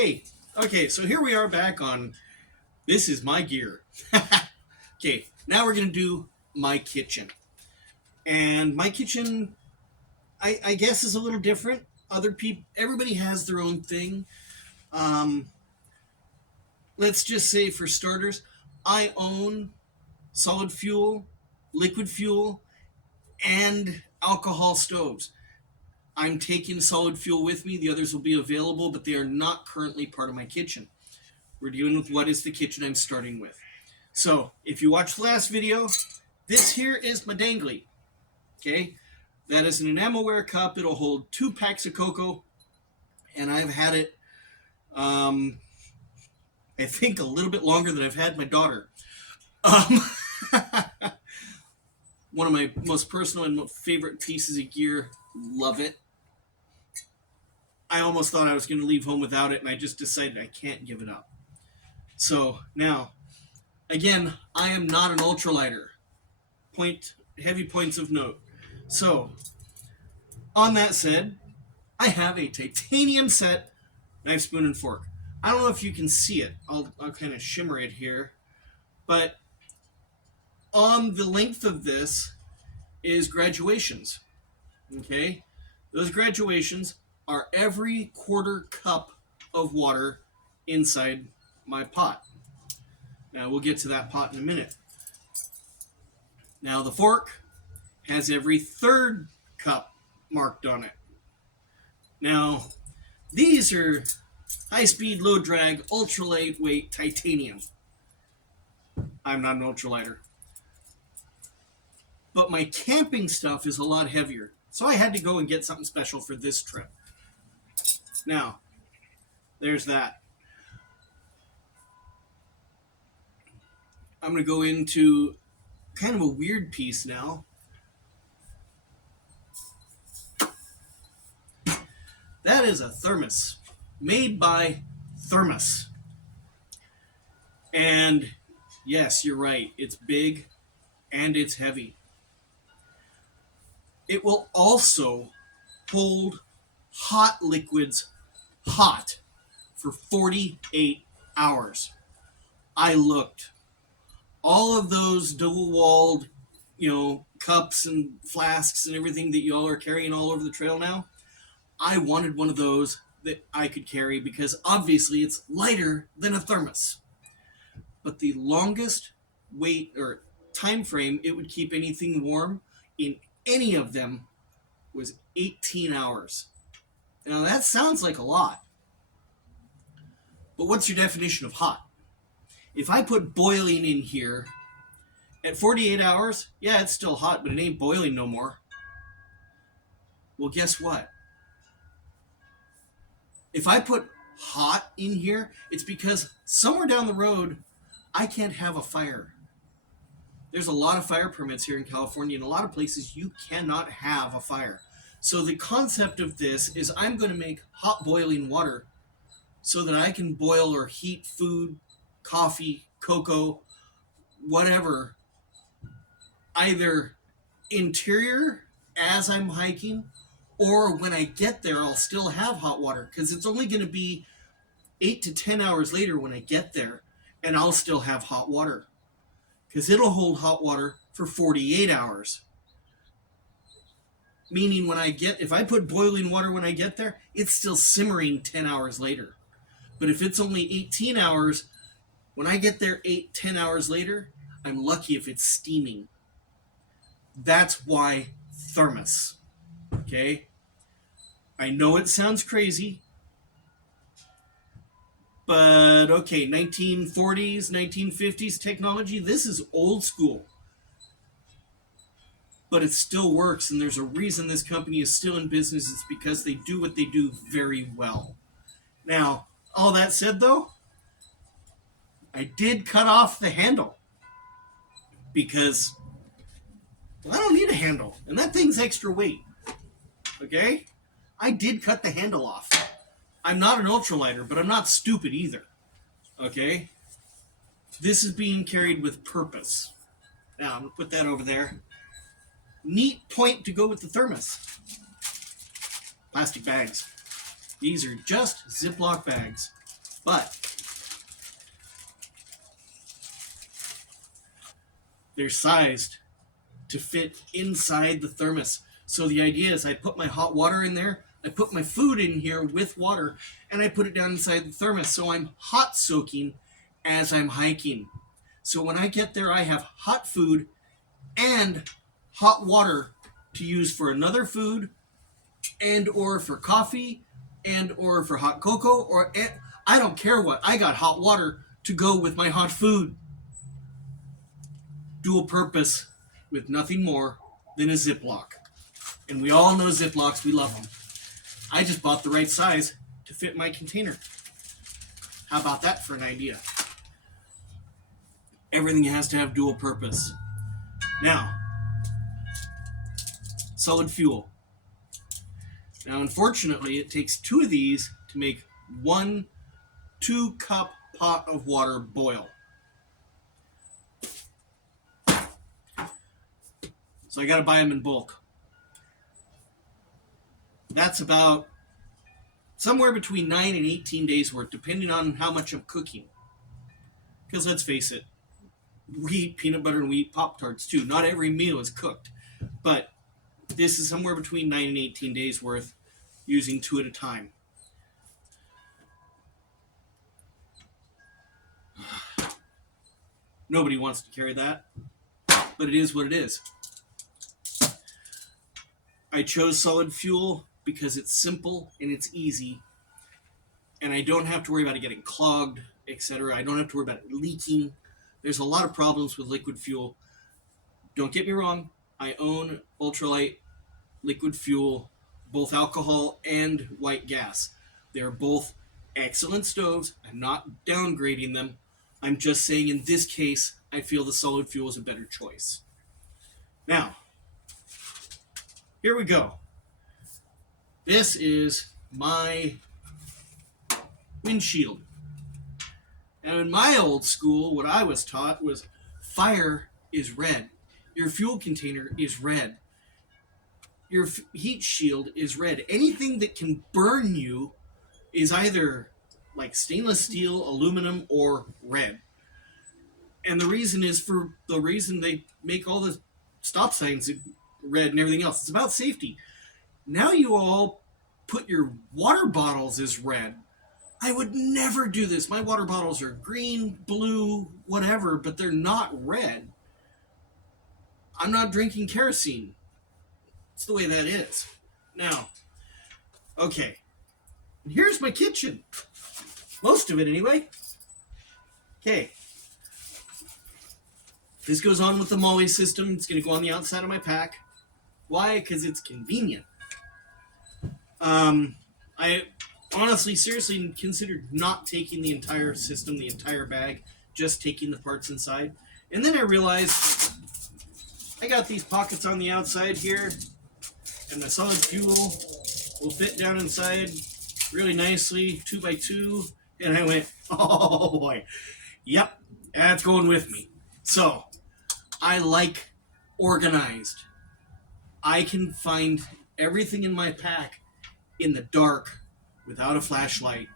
Hey, okay, so here we are back on This Is My Gear. Okay, now we're going to do my kitchen. And my kitchen, I guess, is a little different. Other people, everybody has their own thing. Um, let's just say, for starters, I own solid fuel, liquid fuel, and alcohol stoves. I'm taking solid fuel with me. The others will be available, but they are not currently part of my kitchen. We're dealing with what is the kitchen I'm starting with. So, if you watched the last video, this here is my dangly. Okay? That is an enamelware cup. It'll hold 2 packs of cocoa. And I've had it, I think, a little bit longer than I've had my daughter. Um, one of my most personal and favorite pieces of gear. Love it. I almost thought I was going to leave home without it, and I just decided I can't give it up. So, now, again, I am not an ultralighter. Heavy points of note. So, on that said, I have a titanium set knife, spoon, and fork. I don't know if you can see it. I'll kind of shimmer it here. But on the length of this is graduations. Okay? Those graduations are every quarter cup of water inside my pot. Now, we'll get to that pot in a minute. Now, the fork has every third cup marked on it. Now, these are high-speed, low-drag, ultra-lightweight titanium. I'm not an ultralighter. But my camping stuff is a lot heavier. So I had to go and get something special for this trip. Now, there's that. I'm going to go into kind of a weird piece now. That is a thermos made by Thermos. And yes, you're right. It's big and it's heavy. It will also hold hot liquids hot for 48 hours. I looked. All of those double-walled, cups and flasks and everything that y'all are carrying all over the trail now, I wanted one of those that I could carry because obviously it's lighter than a thermos. But the longest wait or time frame it would keep anything warm in any of them was 18 hours. Now that sounds like a lot. But what's your definition of hot? If I put boiling in here at 48 hours, yeah, it's still hot, but it ain't boiling no more. Well, guess what? If I put hot in here, it's because somewhere down the road, I can't have a fire. There's a lot of fire permits here in California. In a lot of places, you cannot have a fire. So the concept of this is I'm going to make hot boiling water so that I can boil or heat food, coffee, cocoa, whatever, either interior as I'm hiking, or when I get there, I'll still have hot water because it's only going to be 8 to 10 hours later when I get there, and I'll still have hot water because it'll hold hot water for 48 hours. Meaning if I put boiling water when I get there, it's still simmering 10 hours later. But if it's only 18 hours, when I get there 10 hours later, I'm lucky if it's steaming. That's why thermos. Okay? I know it sounds crazy, but okay, 1940s, 1950s technology, this is old school. But it still works, and there's a reason this company is still in business. It's because they do what they do very well. Now, all that said, though, I did cut off the handle because I don't need a handle, and that thing's extra weight. Okay? I did cut the handle off. I'm not an ultralighter, but I'm not stupid either. Okay? This is being carried with purpose. Now, I'm going to put that over there. Neat point to go with the thermos. Plastic bags. These are just Ziploc bags. but they're sized to fit inside the thermos. So the idea is I put my hot water in there, I put my food in here with water, and I put it down inside the thermos. So I'm hot soaking as I'm hiking. So when I get there, I have hot food and hot water to use for another food and or for coffee and or for hot cocoa, or I don't care what. I got hot water to go with my hot food. Dual purpose with nothing more than a Ziploc. And we all know Ziplocs, we love them. I just bought the right size to fit my container. How about that for an idea? Everything has to have dual purpose. Now, solid fuel. Now, unfortunately, it takes 2 of these to make 1 2-cup pot of water boil. So I got to buy them in bulk. That's about somewhere between 9 and 18 days worth, depending on how much I'm cooking. Because let's face it, we eat peanut butter and we eat Pop-Tarts too. Not every meal is cooked. But this is somewhere between 9 and 18 days worth, using 2 at a time. Nobody wants to carry that, but it is what it is. I chose solid fuel because it's simple and it's easy, and I don't have to worry about it getting clogged, etc. I don't have to worry about it leaking. There's a lot of problems with liquid fuel. Don't get me wrong, I own ultralight liquid fuel, both alcohol and white gas. They're both excellent stoves. I'm not downgrading them. I'm just saying in this case, I feel the solid fuel is a better choice. Now, here we go. This is my windshield. Now, in my old school, what I was taught was fire is red. Your fuel container is red. Your heat shield is red. Anything that can burn you is either like stainless steel, aluminum, or red. And the reason is for the reason they make all the stop signs red and everything else. It's about safety. Now you all put your water bottles as red. I would never do this. My water bottles are green, blue, whatever, but they're not red. I'm not drinking kerosene. It's the way that is. Now, okay. Here's my kitchen. Most of it, anyway. Okay. This goes on with the Molly system. It's going to go on the outside of my pack. Why? Because it's convenient. I honestly, seriously considered not taking the entire system, the entire bag, just taking the parts inside. And then I realized I got these pockets on the outside here, and the solid fuel will fit down inside really nicely, 2x2. And I went, oh boy, yep, that's going with me. So I like organized. I can find everything in my pack in the dark without a flashlight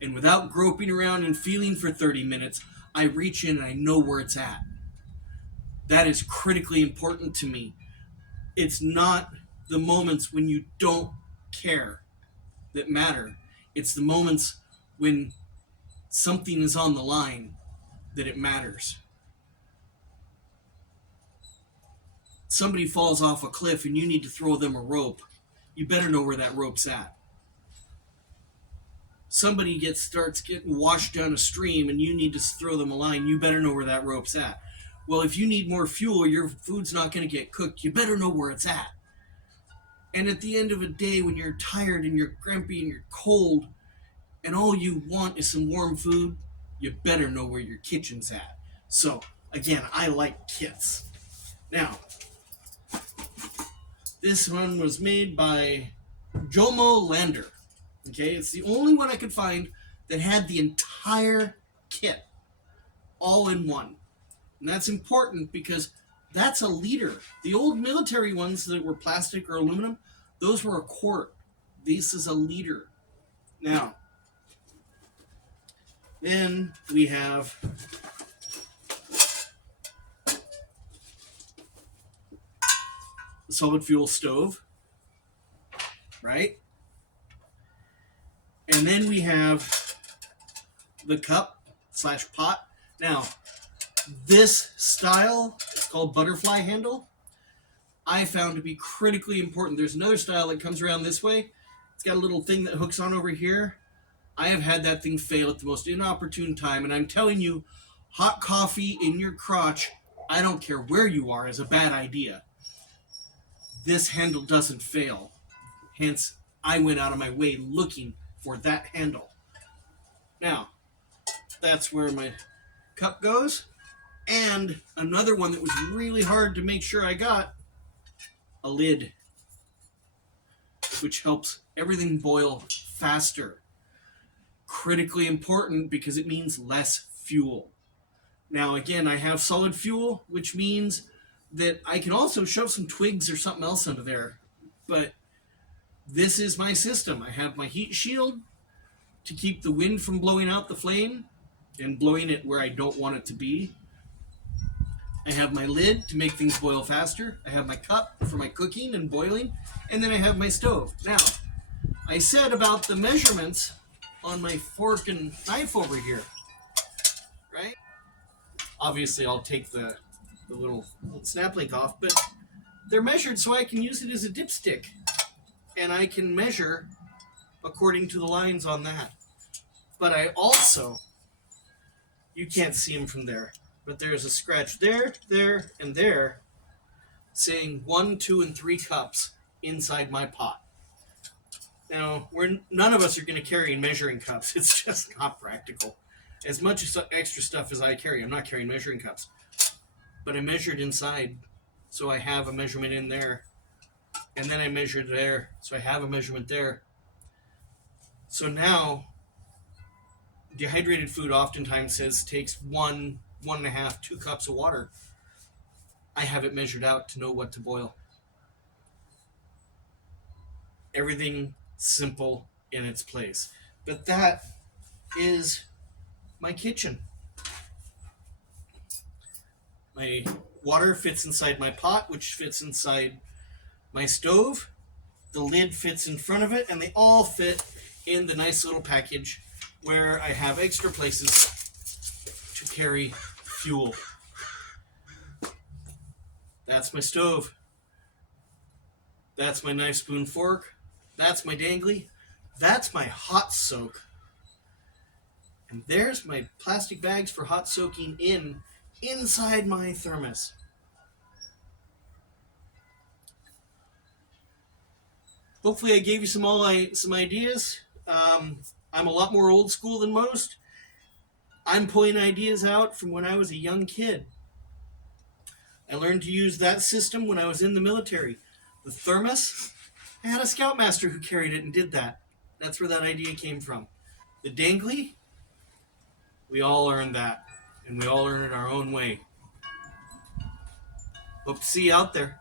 and without groping around and feeling for 30 minutes. I reach in and I know where it's at. That is critically important to me. It's not the moments when you don't care that matter. It's the moments when something is on the line that it matters. Somebody falls off a cliff and you need to throw them a rope. You better know where that rope's at. Somebody starts getting washed down a stream and you need to throw them a line. You better know where that rope's at. Well, if you need more fuel or your food's not going to get cooked, you better know where it's at. And at the end of a day, when you're tired and you're grumpy and you're cold and all you want is some warm food, you better know where your kitchen's at. So, again, I like kits. Now, this one was made by Jomo Lander. Okay, it's the only one I could find that had the entire kit all in one. And that's important because that's a liter. The old military ones that were plastic or aluminum, those were a quart. This is a liter. Now, Then we have the solid fuel stove, right? And then we have the cup / pot. Now, this style, it's called butterfly handle, I found to be critically important. There's another style that comes around this way. It's got a little thing that hooks on over here. I have had that thing fail at the most inopportune time, and I'm telling you, hot coffee in your crotch, I don't care where you are, is a bad idea. This handle doesn't fail. Hence, I went out of my way looking for that handle. Now, that's where my cup goes. And another one that was really hard to make sure I got, a lid, which helps everything boil faster. Critically important because it means less fuel. Now, again, I have solid fuel, which means that I can also shove some twigs or something else under there. But this is my system. I have my heat shield to keep the wind from blowing out the flame and blowing it where I don't want it to be. I have my lid to make things boil faster. I have my cup for my cooking and boiling. And then I have my stove. Now, I said about the measurements on my fork and knife over here, right? Obviously, I'll take the little snap link off, but they're measured so I can use it as a dipstick. And I can measure according to the lines on that. But I also, you can't see them from there, but there's a scratch there, there, and there saying 1, 2, and 3 cups inside my pot. Now, none of us are going to carry measuring cups. It's just not practical. As much extra stuff as I carry, I'm not carrying measuring cups. But I measured inside, so I have a measurement in there. And then I measured there, so I have a measurement there. So now, dehydrated food oftentimes takes 1, 1.5, 2 cups of water. I have it measured out to know what to boil. Everything simple in its place. But that is my kitchen. My water fits inside my pot, which fits inside my stove. The lid fits in front of it, and they all fit in the nice little package where I have extra places to carry fuel. That's my stove. That's my knife, spoon, fork. That's my dangly. That's my hot soak. And there's my plastic bags for hot soaking inside my thermos. Hopefully I gave you some ideas. I'm a lot more old school than most. I'm pulling ideas out from when I was a young kid. I learned to use that system when I was in the military. The thermos, I had a scoutmaster who carried it and did that. That's where that idea came from. The dangly, we all learned that, and we all learn it our own way. Hope to see you out there.